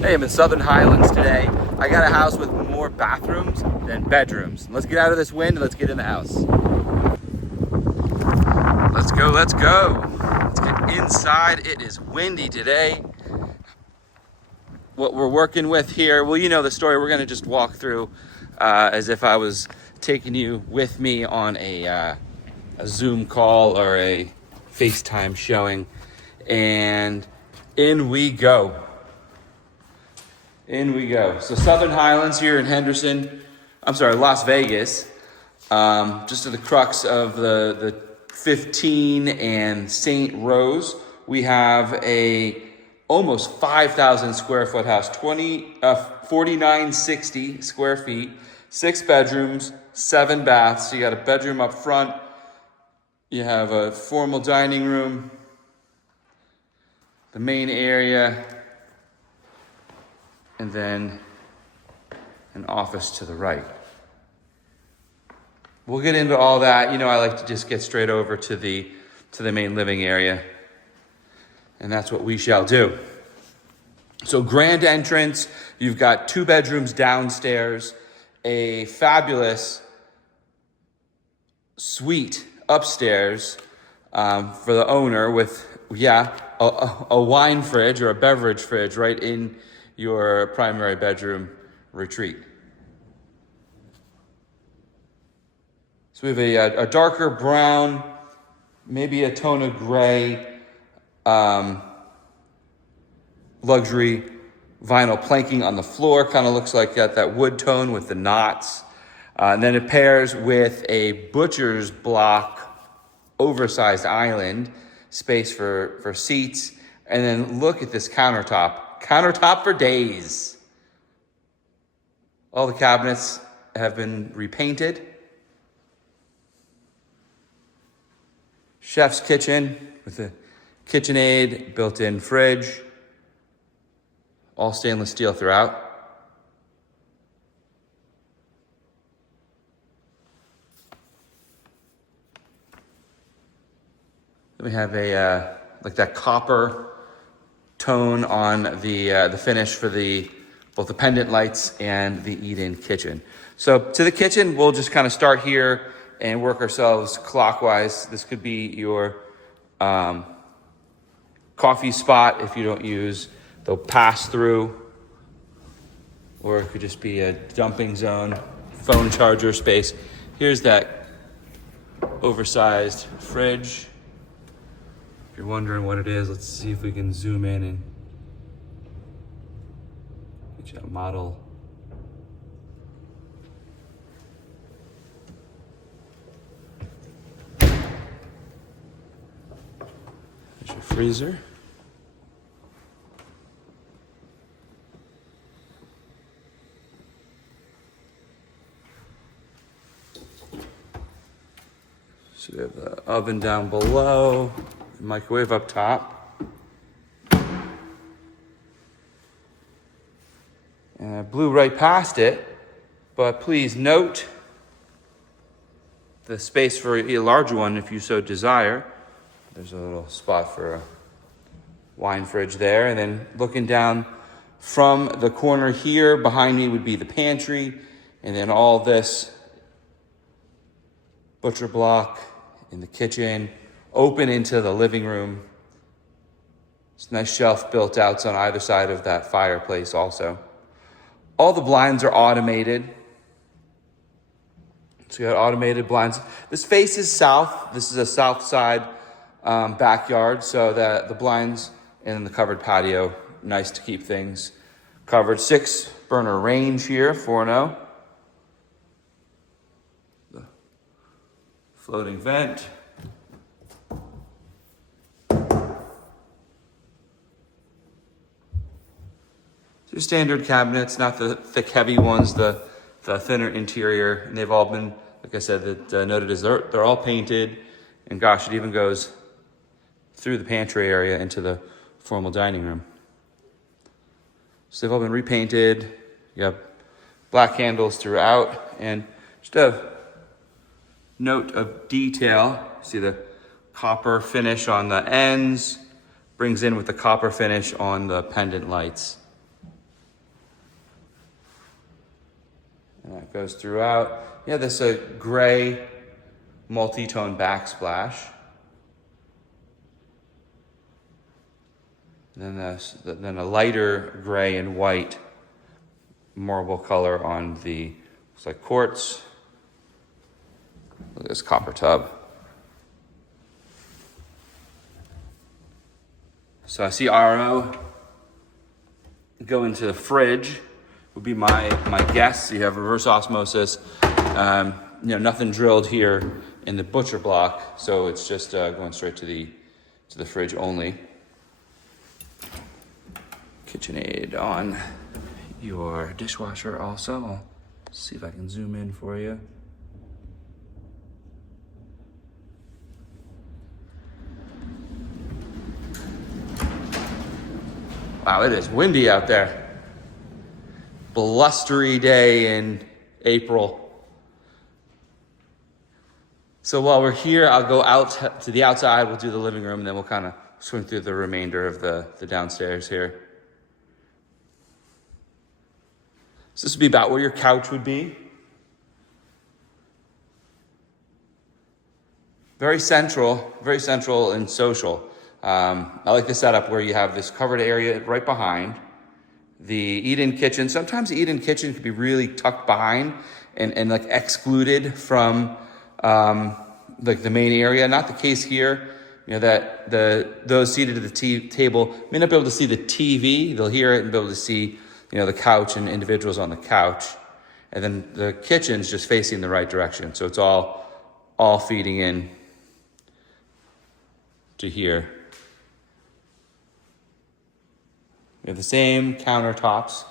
Hey, I'm in Southern Highlands today. I got a house with more bathrooms than bedrooms. Let's get out of this wind and let's get in the house. Let's go, let's go. Let's get inside. It is windy today. What we're working with here, well, you know the story. We're gonna just walk through as if I was taking you with me on a Zoom call or a FaceTime showing. And in we go. In we go. So Southern Highlands here in Las Vegas, just to the crux of the 15 and St. Rose, we have a almost 5,000 square foot house, 4,960 square feet, 6 bedrooms, 7 baths. So you got a bedroom up front, you have a formal dining room, the main area, and then an office to the right. We'll get into all that. You know, I like to just get straight over to the main living area, and that's what we shall do. So grand entrance, you've got 2 bedrooms downstairs, a fabulous suite upstairs for the owner with, a wine fridge or a beverage fridge right in your primary bedroom retreat. So we have a darker brown, maybe a tone of gray, luxury vinyl planking on the floor. Kind of looks like that wood tone with the knots. And then it pairs with a butcher's block, oversized island, space for seats. And then look at this countertop. Countertop for days. All the cabinets have been repainted. Chef's kitchen with a KitchenAid, built-in fridge. All stainless steel throughout. Then we have like that copper tone on the finish for both the pendant lights and the eat-in kitchen. So to the kitchen, we'll just kind of start here and work ourselves clockwise. This could be your coffee spot if you don't use the pass-through, or it could just be a dumping zone, phone charger space. Here's that oversized fridge. If you're wondering what it is, let's see if we can zoom in and get you a model. There's your freezer. So we have the oven down below, microwave up top. And I blew right past it, but please note the space for a larger one if you so desire. There's a little spot for a wine fridge there. And then looking down from the corner here, behind me would be the pantry. And then all this butcher block in the kitchen, open into the living room. It's a nice shelf built out on either side of that fireplace also. All the blinds are automated. So you got automated blinds. This faces south. This is a south side backyard, so that the blinds and the covered patio, nice to keep things covered. 6 burner range here, 4.0. The floating vent. Your standard cabinets, not the thick, heavy ones, the thinner interior. And they've all been, like I said, noted as they're all painted. And gosh, it even goes through the pantry area into the formal dining room. So they've all been repainted. You have black handles throughout. And just a note of detail. See the copper finish on the ends. Brings in with the copper finish on the pendant lights. And that goes throughout. Yeah, this gray multi-tone backsplash. And then a lighter gray and white marble color on the, looks like quartz. Look at this copper tub. So I see RO. Go into the fridge would be my guess. You have reverse osmosis. Nothing drilled here in the butcher block, so it's just going straight to the fridge only. KitchenAid on your dishwasher also. I'll see if I can zoom in for you. Wow, it is windy out there. Blustery day in April. So while we're here, I'll go out to the outside, we'll do the living room, and then we'll kind of swing through the remainder of the downstairs here. So this would be about where your couch would be. Very central and social. I like the setup where you have this covered area right behind the eat-in kitchen. Sometimes the eat-in kitchen can be really tucked behind and like excluded from like the main area. Not the case here. You know, that those seated at the table may not be able to see the TV. They'll hear it and be able to see, the couch and individuals on the couch. And then the kitchen's just facing the right direction. So it's all feeding in to here. We have the same countertops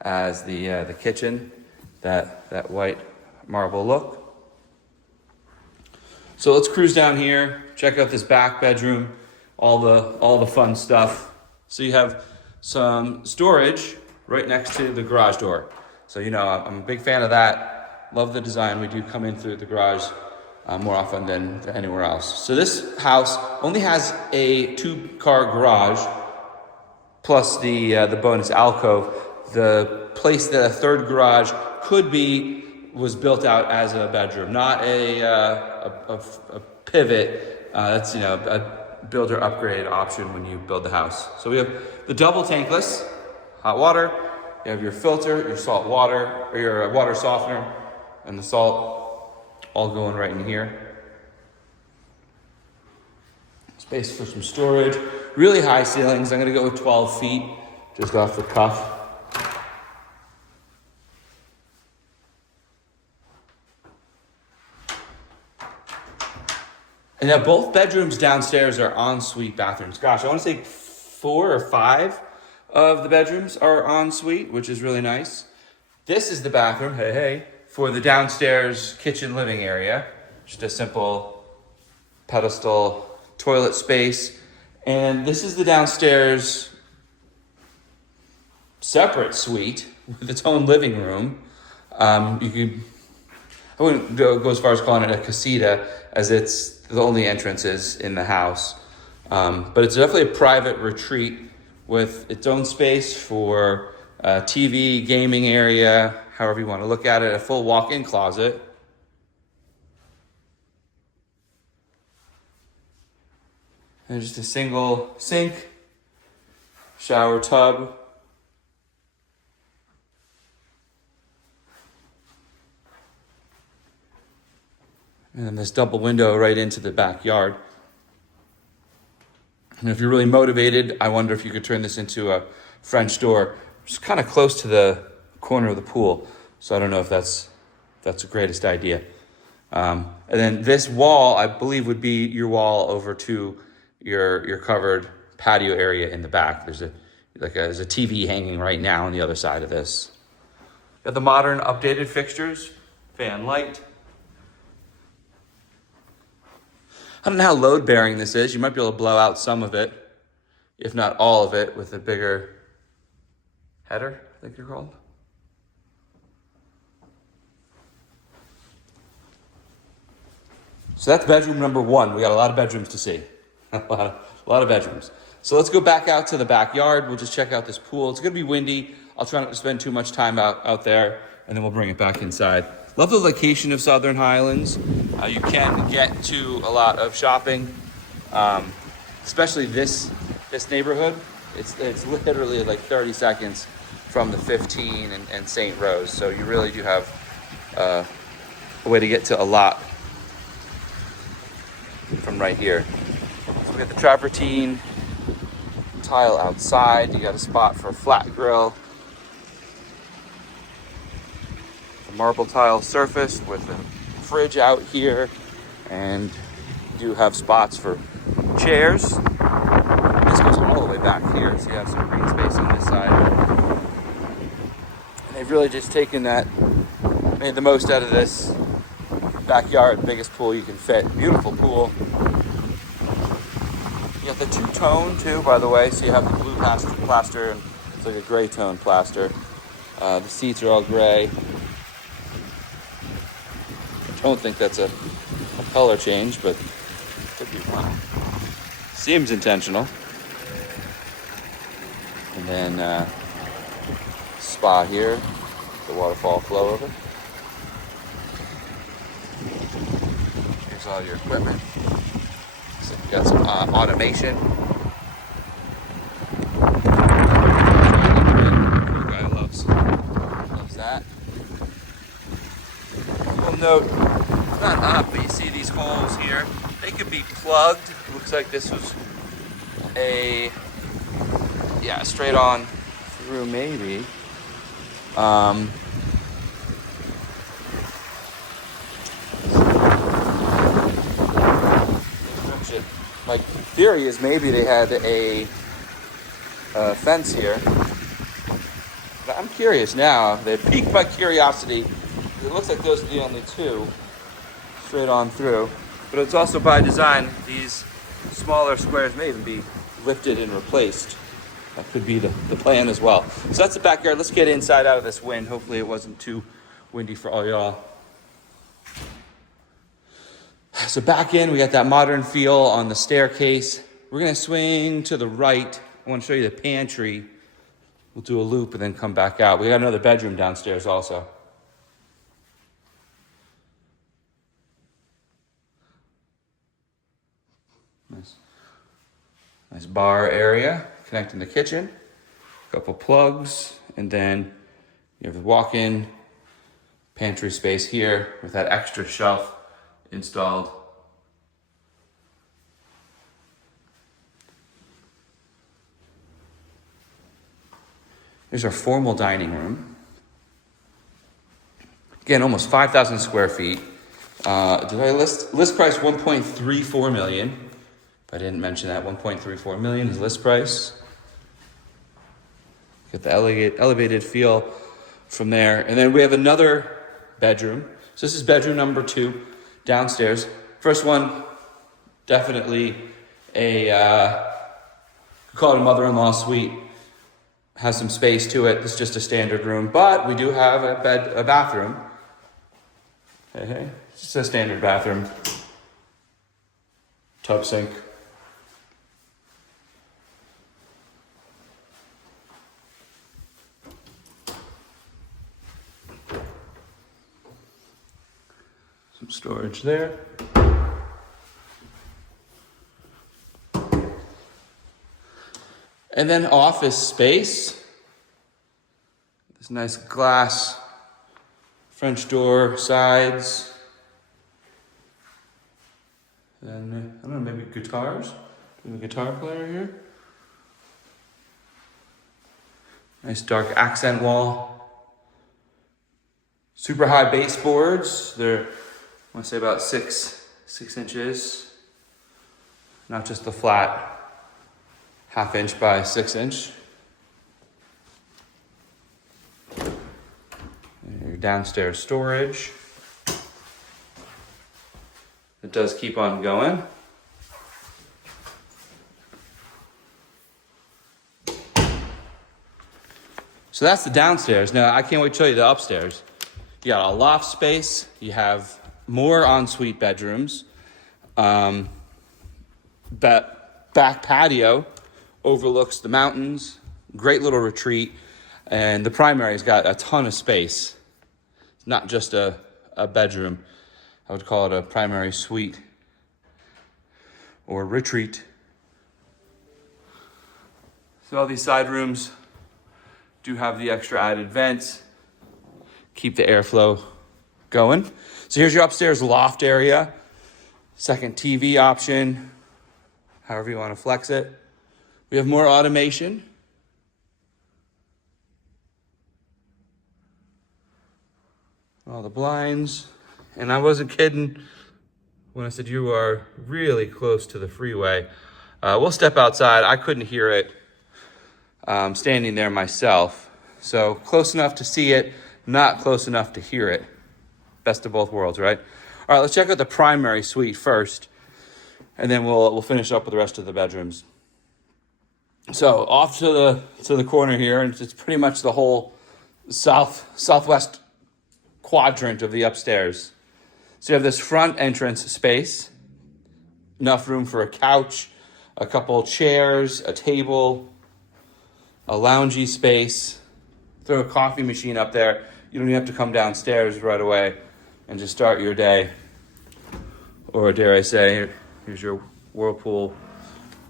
as the kitchen, that white marble look. So let's cruise down here, check out this back bedroom, all the fun stuff. So you have some storage right next to the garage door. So I'm a big fan of that. Love the design. We do come in through the garage more often than anywhere else. So this house only has a 2-car garage plus the bonus alcove. The place that a third garage could be was built out as a bedroom, not a pivot. That's a builder upgrade option when you build the house. So we have the double tankless hot water. You have your filter, your salt water, or your water softener, and the salt all going right in here. Space for some storage. Really high ceilings. I'm going to go with 12 feet, just off the cuff. And now both bedrooms downstairs are ensuite bathrooms. Gosh, I want to say 4 or 5 of the bedrooms are ensuite, which is really nice. This is the bathroom, hey, for the downstairs kitchen living area. Just a simple pedestal toilet space. And this is the downstairs separate suite with its own living room. I wouldn't go as far as calling it a casita, as it's the only entrances in the house. But it's definitely a private retreat with its own space for TV, gaming area, however you want to look at it, a full walk-in closet. And just a single sink, shower tub. And then this double window right into the backyard. And if you're really motivated, I wonder if you could turn this into a French door. It's kind of close to the corner of the pool. So I don't know if that's the greatest idea. And then this wall, I believe, would be your wall over to your covered patio area in the back. There's a TV hanging right now on the other side of this. Got the modern updated fixtures, fan light. I don't know how load bearing this is. You might be able to blow out some of it, if not all of it, with a bigger header, I think they're called. So that's bedroom number 1. We got a lot of bedrooms to see. a lot of bedrooms. So let's go back out to the backyard. We'll just check out this pool. It's going to be windy. I'll try not to spend too much time out there. and then we'll bring it back inside. Love the location of Southern Highlands. You can get to a lot of shopping, especially this neighborhood. It's literally like 30 seconds from the 15 and St. Rose. So you really do have a way to get to a lot from right here. So we got the travertine tile outside. You got a spot for a flat grill. The marble tile surface with a fridge out here, and you do have spots for chairs. This goes all the way back here, so you have some green space on this side. And they've really just taken that, made the most out of this backyard, biggest pool you can fit. Beautiful pool. You got the two-tone too, by the way, so you have the blue plaster and it's like a gray tone plaster. The seats are all gray. I don't think that's a color change, but could be one. Seems intentional. And then spa here, the waterfall flow over. Here's all your equipment. So you got some automation. The guy loves that. You'll note, it's not up, but you see these holes here. They could be plugged. It looks like this was a straight on through maybe. My theory is maybe they had a fence here. But I'm curious now. They piqued my curiosity. It looks like those are the only two straight on through. But it's also by design. These smaller squares may even be lifted and replaced. That could be the plan as well. So that's the backyard. Let's get inside out of this wind. Hopefully it wasn't too windy for all y'all. So back in, we got that modern feel on the staircase. We're gonna swing to the right. I wanna show you the pantry. We'll do a loop and then come back out. We got another bedroom downstairs also. Nice bar area connecting the kitchen. A couple plugs, and then you have the walk-in pantry space here with that extra shelf installed. Here's our formal dining room. Again, almost 5,000 square feet. Did I list price 1.34 million? If I didn't mention that, 1.34 million is list price. Get the elevated feel from there. And then we have another bedroom. So this is bedroom number 2 downstairs. First one, definitely call it a mother-in-law suite. Has some space to it. This is just a standard room, but we do have a bathroom. Hey, it's just a standard bathroom. Tub sink. Some storage there. And then office space. This nice glass French door sides. And I don't know, maybe guitars? Do we have a guitar player here? Nice dark accent wall. Super high baseboards. They're, I want to say about six inches. Not just the flat 1/2 inch by 6 inch. And your downstairs storage. It does keep on going. So that's the downstairs. Now I can't wait to show you the upstairs. You got a loft space. You have more ensuite bedrooms. Back patio overlooks the mountains. Great little retreat. And the primary's got a ton of space. It's not just a bedroom. I would call it a primary suite or retreat. So all these side rooms do have the extra added vents, keep the airflow going. So here's your upstairs loft area, second TV option, however you want to flex it. We have more automation. All the blinds. And I wasn't kidding when I said you are really close to the freeway. We'll step outside. I couldn't hear it standing there myself. So close enough to see it, not close enough to hear it. Best of both worlds, right? All right, let's check out the primary suite first, and then we'll finish up with the rest of the bedrooms. So off to the corner here, and it's pretty much the whole southwest quadrant of the upstairs. So you have this front entrance space, enough room for a couch, a couple chairs, a table, a loungy space. Throw a coffee machine up there. You don't even have to come downstairs right away and just start your day. Or dare I say, here's your Whirlpool,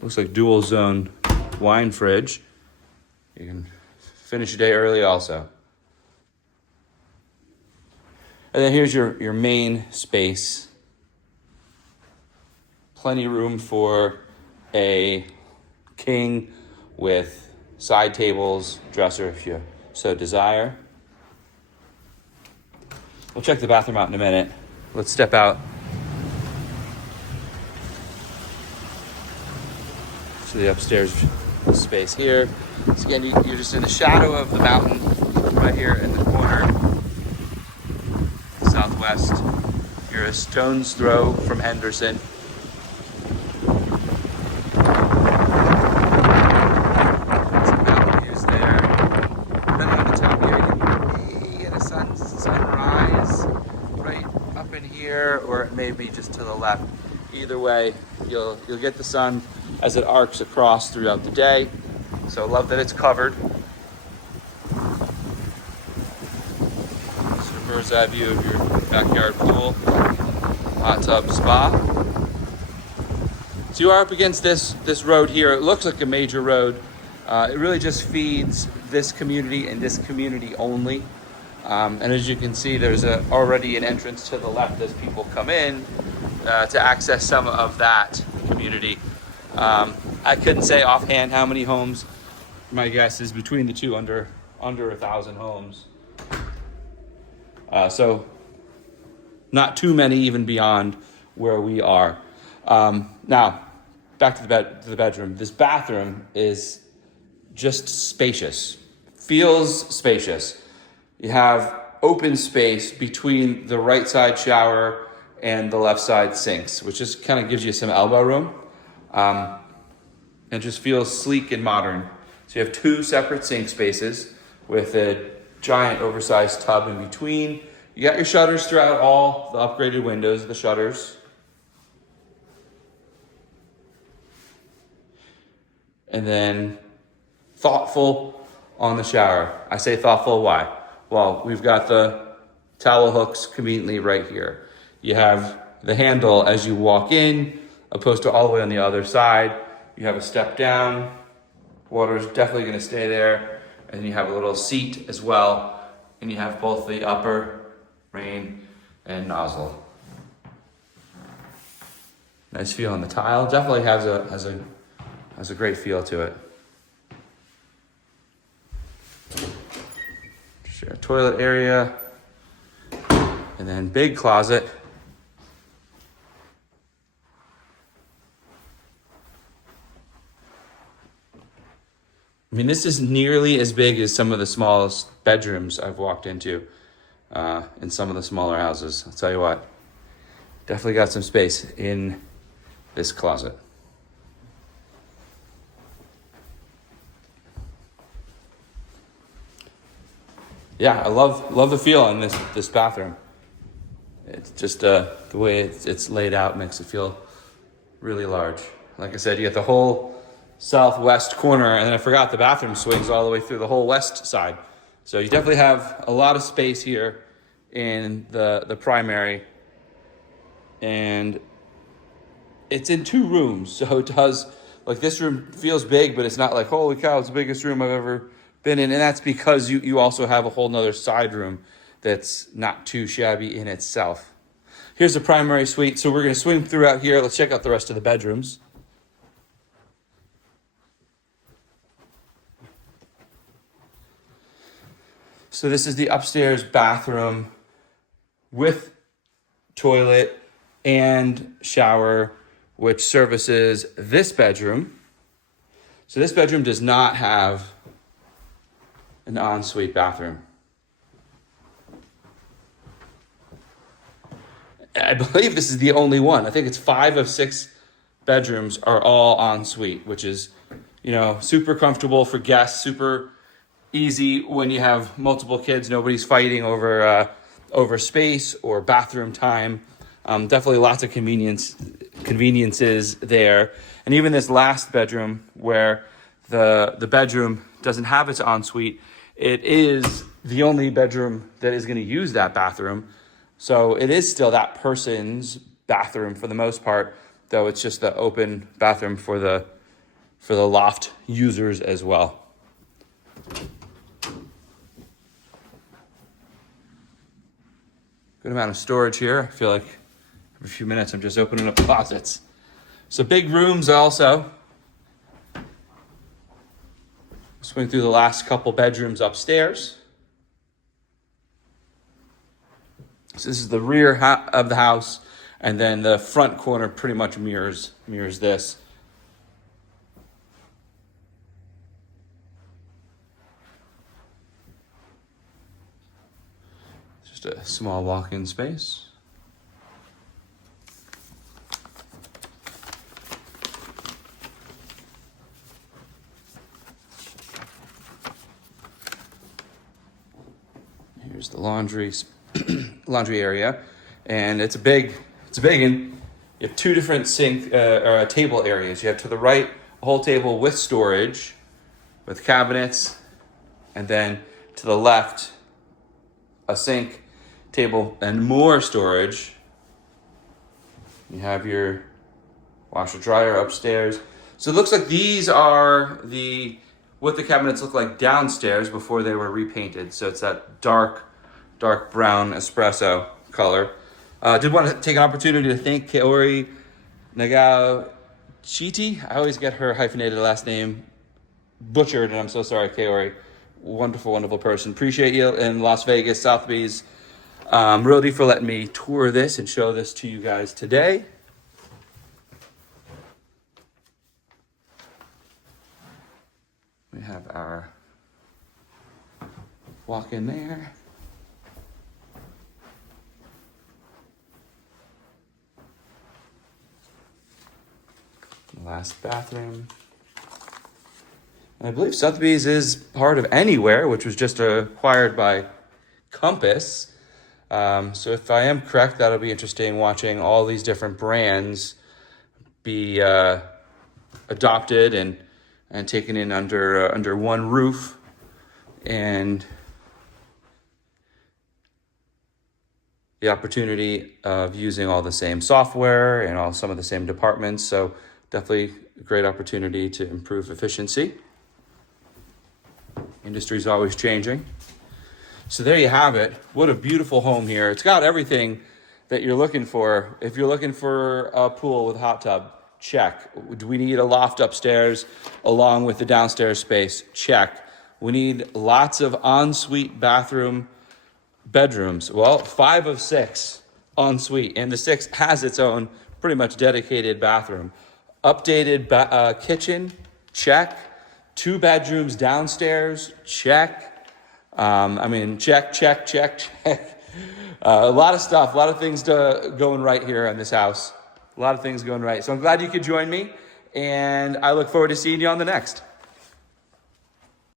looks like dual zone wine fridge. You can finish your day early also. And then here's your main space. Plenty of room for a king with side tables, dresser if you so desire. We'll check the bathroom out in a minute. Let's step out to the upstairs space here. So again, you're just in the shadow of the mountain right here in the corner, southwest. You're a stone's throw from Henderson. Some mountain views there. Depending on the time of year, you may get a sunrise right up in here, or it may be just to the left. Either way, you'll get the sun as it arcs across throughout the day. So love that it's covered. This is a bird's eye view of your backyard pool, hot tub, spa. So you are up against this road here. It looks like a major road. It really just feeds this community and this community only. And as you can see, there's already an entrance to the left as people come in to access some of that community. I couldn't say offhand how many homes. My guess is between the two, under 1,000 homes. So not too many even beyond where we are. Now, back to the bedroom. This bathroom is just spacious. Feels spacious. You have open space between the right side shower and the left side sinks, which just kind of gives you some elbow room. It just feels sleek and modern. So you have two separate sink spaces with a giant oversized tub in between. You got your shutters throughout all the upgraded windows, the shutters. And then thoughtful on the shower. I say thoughtful, why? Well, we've got the towel hooks conveniently right here. You have the handle as you walk in, opposed to all the way on the other side. You have a step down. Water is definitely going to stay there. And then you have a little seat as well. And you have both the upper rain and nozzle. Nice feel on the tile. Definitely has a great feel to it. Share toilet area. And then big closet. I mean, this is nearly as big as some of the smallest bedrooms I've walked into in some of the smaller houses. I'll tell you what, definitely got some space in this closet. Yeah, I love the feel on this bathroom. It's just the way it's laid out makes it feel really large. Like I said, you got the whole southwest corner, and then I forgot the bathroom swings all the way through the whole west side. So you definitely have a lot of space here in the primary, and it's in 2 rooms. So it does, like, this room feels big, but it's not like, holy cow, it's the biggest room I've ever been in. And that's because you also have a whole nother side room that's not too shabby in itself. Here's the primary suite. So we're going to swing throughout here. Let's check out the rest of the bedrooms. So this is the upstairs bathroom with toilet and shower, which services this bedroom. So this bedroom does not have an ensuite bathroom. I believe this is the only one. I think it's 5 of 6 bedrooms are all ensuite, which is, super comfortable for guests, super easy when you have multiple kids. Nobody's fighting over space or bathroom time. Definitely lots of conveniences there. And even this last bedroom, where the bedroom doesn't have its ensuite, it is the only bedroom that is going to use that bathroom. So it is still that person's bathroom for the most part, though it's just the open bathroom for the loft users as well. Good amount of storage here. I feel like every few minutes I'm just opening up closets. So big rooms also. Swing through the last couple bedrooms upstairs. So this is the rear of the house, and then the front corner pretty much mirrors this. Just a small walk-in space. Here's the laundry area, and it's a big one. You have 2 different table areas. You have to the right a whole table with storage, with cabinets, and then to the left a sink, table, and more storage. You have your washer dryer upstairs. So it looks like these are what the cabinets look like downstairs before they were repainted. So it's that dark brown espresso color. Did want to take an opportunity to thank Kaori Nagao-Chiti. I always get her hyphenated last name butchered, and I'm so sorry, Kaori. Wonderful, wonderful person. Appreciate you in Las Vegas, Sotheby's Realty, for letting me tour this and show this to you guys today. We have our walk in there. Last bathroom. And I believe Sotheby's is part of Anywhere, which was just acquired by Compass. So if I am correct, that'll be interesting, watching all these different brands be adopted and taken in under one roof, and the opportunity of using all the same software and some of the same departments. So definitely a great opportunity to improve efficiency. Industry's always changing. So there you have it. What a beautiful home here. It's got everything that you're looking for. If you're looking for a pool with a hot tub, check. Do we need a loft upstairs along with the downstairs space? Check. We need lots of ensuite bedrooms. Well, 5 of 6 ensuite, and the 6th has its own pretty much dedicated bathroom. Updated kitchen, check. 2 bedrooms downstairs, check. Check. A lot of stuff, a lot of things going right here in this house. A lot of things going right. So I'm glad you could join me, and I look forward to seeing you on the next.